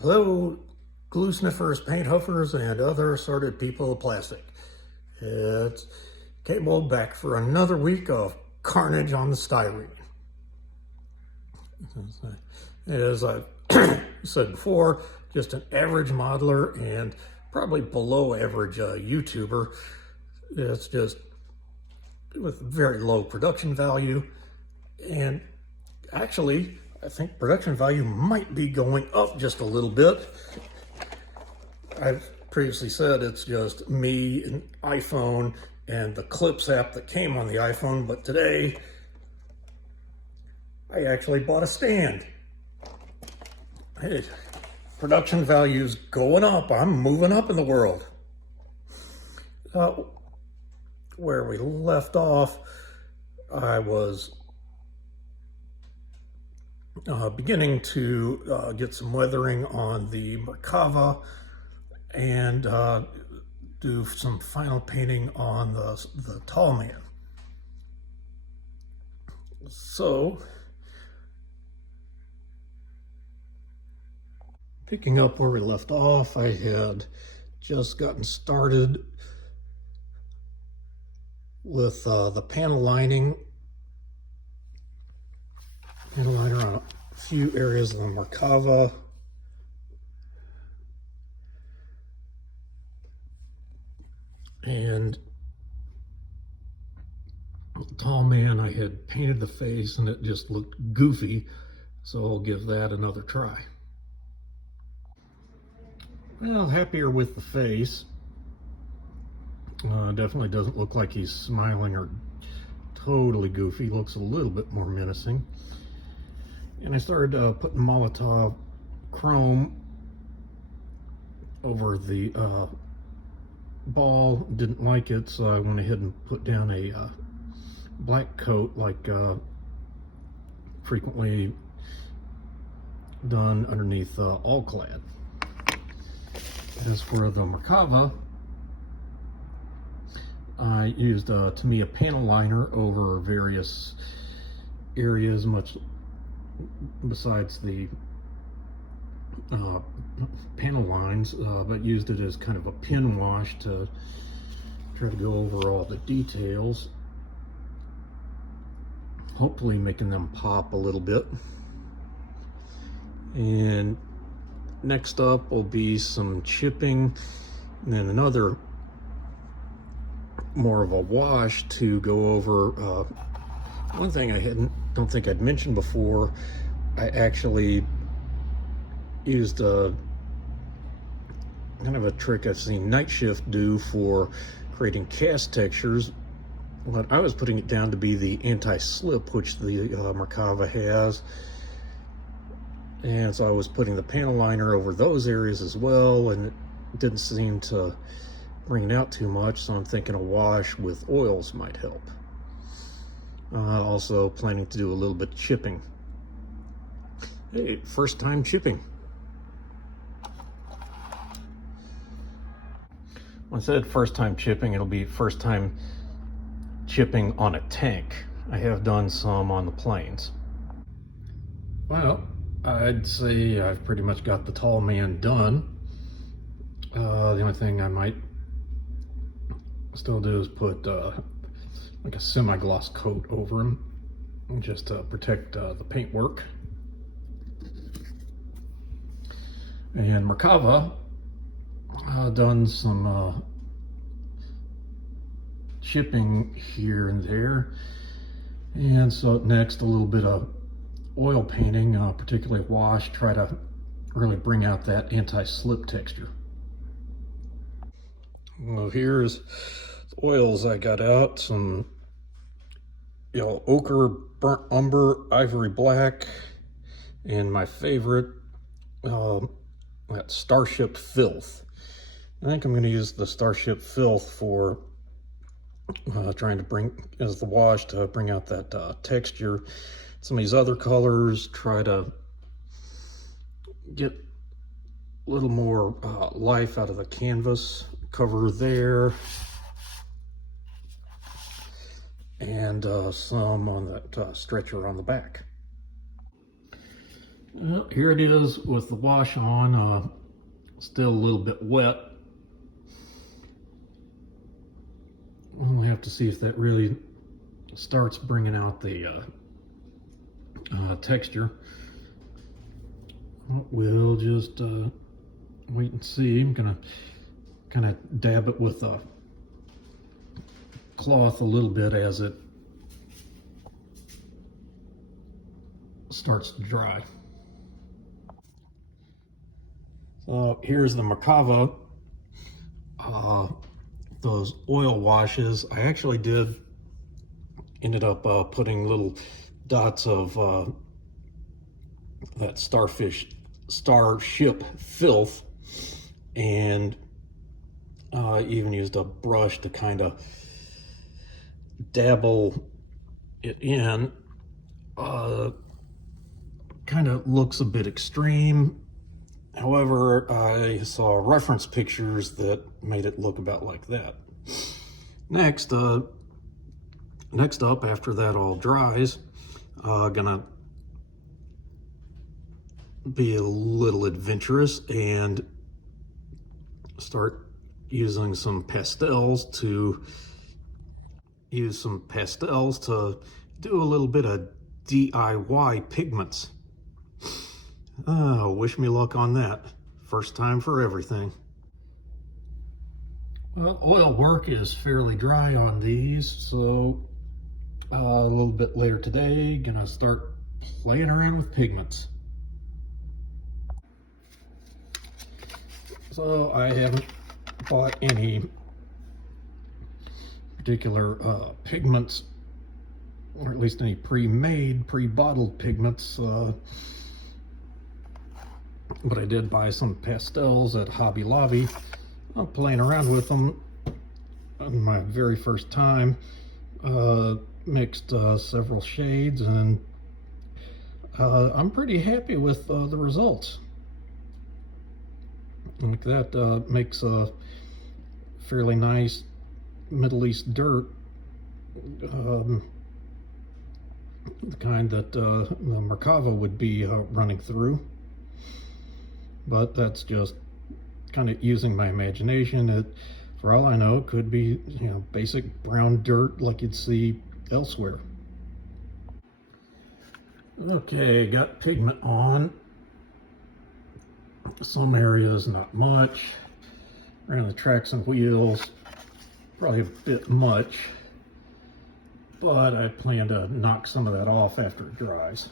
Hello, glue sniffers, paint huffers, and other assorted people of plastic. It's Cable back for another week of carnage on the styrene. As I've said before, just an average modeler and probably below average YouTuber. It's just with very low production value. And actually, I think production value might be going up just a little bit. I've previously said it's just me, an iPhone, and the Clips app that came on the iPhone, but today I actually bought a stand. Hey, production value's going up. I'm moving up in the world. Where we left off, I was beginning to get some weathering on the Merkava and do some final painting on the tall man. So, picking up where we left off, I had just gotten started with the panel liner on a few areas of the Merkava. And the tall man, I had painted the face and it just looked goofy, so I'll give that another try. Well, happier with the face. Definitely doesn't look like he's smiling or totally goofy. Looks a little bit more menacing. And I started putting Molotov chrome over the ball. Didn't like it, so I went ahead and put down a black coat like frequently done underneath all clad. As for the Merkava, I used Tamiya panel liner over various areas, much besides the panel lines, but used it as kind of a pin wash to try to go over all the details, hopefully making them pop a little bit. And next up will be some chipping, and then another more of a wash to go over. One thing I don't think I'd mentioned before, I actually used a kind of a trick I've seen Night Shift do for creating cast textures, but I was putting it down to be the anti-slip, which the Merkava has. And so I was putting the panel liner over those areas as well, and it didn't seem to bring it out too much, so I'm thinking a wash with oils might help. Also planning to do a little bit of chipping. Hey, first time chipping. When I said first time chipping, it'll be first time chipping on a tank. I have done some on the planes. Well, I'd say I've pretty much got the tall man done. The only thing I might still do is put like a semi-gloss coat over him, just to protect the paintwork. And Merkava, done some chipping here and there. And so next, a little bit of oil painting, particularly wash, try to really bring out that anti-slip texture. Well, here's the oils I got out. Some yellow ochre, burnt umber, ivory black, and my favorite, that Starship Filth. I think I'm going to use the Starship Filth for trying to bring, as the wash, to bring out that texture. Some of these other colors, try to get a little more life out of the canvas cover there, and some on that stretcher on the back. Well, here it is with the wash on, still a little bit wet. We'll have to see if that really starts bringing out the texture. We'll just wait and see. I'm gonna kind of dab it with a cloth a little bit as it starts to dry. So here's the Merkava, those oil washes. I actually ended up putting little dots of that starship filth, and even used a brush to kind of dabble it in. Kind of looks a bit extreme. However, I saw reference pictures that made it look about like that. Next up, after that all dries, gonna be a little adventurous and start using some pastels to do a little bit of DIY pigments. Wish me luck on that. First time for everything. Well, oil work is fairly dry on these, so a little bit later today, gonna start playing around with pigments. So I haven't bought any particular pigments, or at least any pre-made, pre-bottled pigments. But I did buy some pastels at Hobby Lobby. I'm playing around with them on my very first time. Mixed several shades, and I'm pretty happy with the results. Like that makes a fairly nice Middle East dirt, the kind that the Merkava would be running through. But that's just kind of using my imagination. It, for all I know, could be, basic brown dirt like you'd see elsewhere. Okay, got pigment on. Some areas not much. Around the tracks and wheels, probably a bit much. But I plan to knock some of that off after it dries.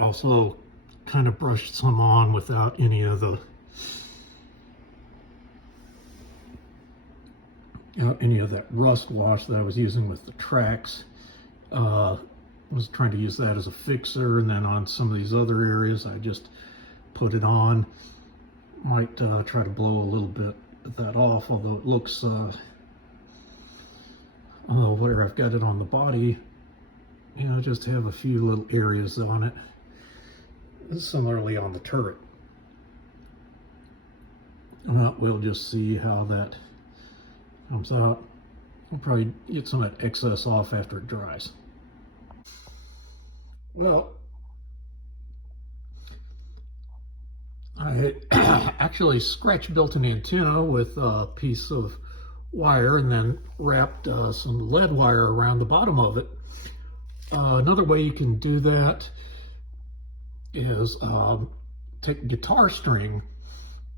Also kind of brushed some on without any of the that rust wash that I was using with the tracks. Was trying to use that as a fixer, and then on some of these other areas I just put it on. Might try to blow a little bit of that off, although it looks where I've got it on the body, just have a few little areas on it. Similarly on the turret. Well, we'll just see how that comes out. I'll probably get some of that excess off after it dries. Well, I actually scratch built an antenna with a piece of wire and then wrapped some lead wire around the bottom of it. Another way you can do that is take a guitar string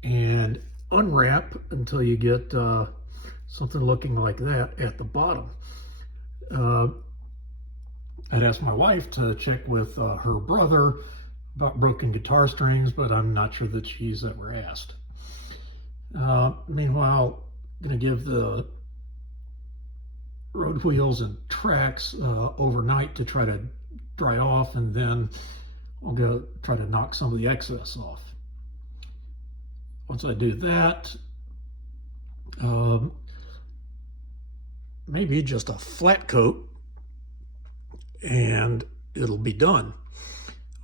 and unwrap until you get something looking like that at the bottom. I'd asked my wife to check with her brother about broken guitar strings, but I'm not sure that she's ever asked. Meanwhile, I'm going to give the road wheels and tracks overnight to try to dry off, and then I'll go try to knock some of the excess off. Once I do that, maybe just a flat coat and it'll be done.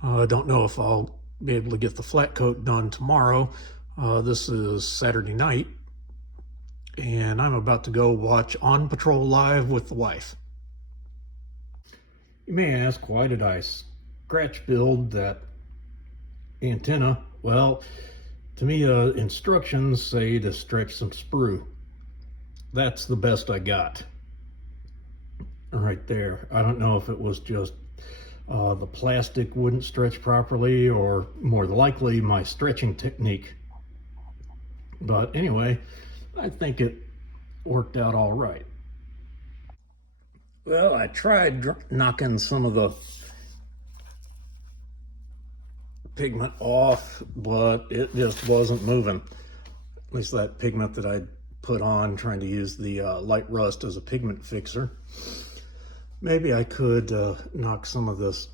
I don't know if I'll be able to get the flat coat done tomorrow. This is Saturday night, and I'm about to go watch On Patrol Live with the wife. You may ask, why did I scratch build that antenna? Well, to me, instructions say to stretch some sprue. That's the best I got right there. I don't know if it was just the plastic wouldn't stretch properly, or more likely my stretching technique. But anyway, I think it worked out all right. Well, I tried knocking some of the pigment off, but it just wasn't moving. At least that pigment that I put on, trying to use the light rust as a pigment fixer. Maybe I could knock some of this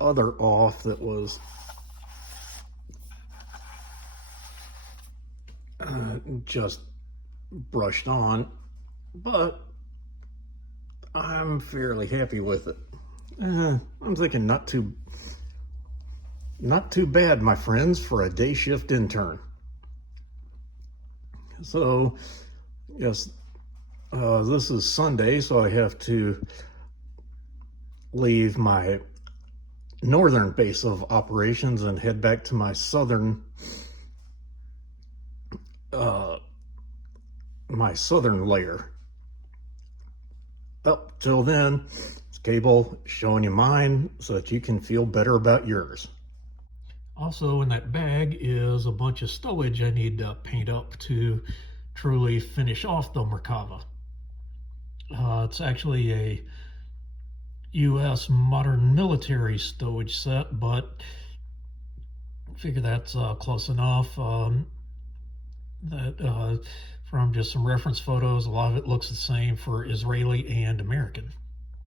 other off that was just brushed on, but I'm fairly happy with it. I'm thinking not too bad, my friends, for a day shift intern. So, yes, this is Sunday, so I have to leave my northern base of operations and head back to my southern layer. Up till then, it's Cable showing you mine so that you can feel better about yours. Also in that bag is a bunch of stowage I need to paint up to truly finish off the Merkava. It's actually a U.S. modern military stowage set, but I figure that's close enough. From just some reference photos, a lot of it looks the same for Israeli and American.